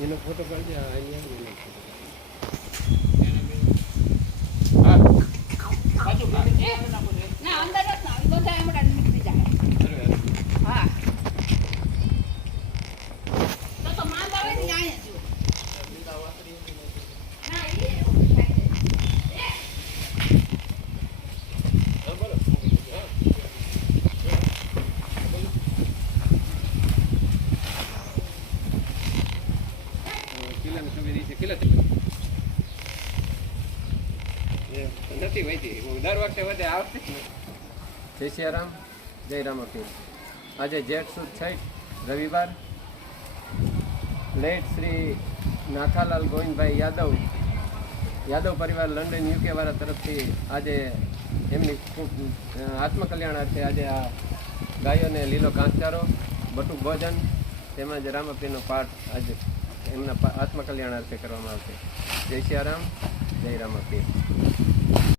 એનો ફોટો પાડજે અહીંયા ના અંદર જ ના બધા હમણાં નીકળી જાય. હા તો માંદ આવે ને અહીંયા જો ના એ એવું થાય છે. કિલ્લાની સુવિધા છે કિલ્લા નથી વધી દર વખતે વધે આવશે જ ને. જય સિયારામ, જય રામાપીર. આજે જેઠ સુદ 6 રવિવાર. લેટ શ્રી નાથાલાલ ગોવિંદભાઈ યાદવ પરિવાર લંડન યુકે વાળા તરફથી આજે એમની આત્મકલ્યાણ અર્થે આજે આ ગાયોને લીલો ઘાસચારો, બટુક ભોજન તેમજ રામાપીરનો પાઠ આજે એમના આત્મકલ્યાણ અર્થે કરવામાં આવશે. જય સિયારામ, જય રામાપીર.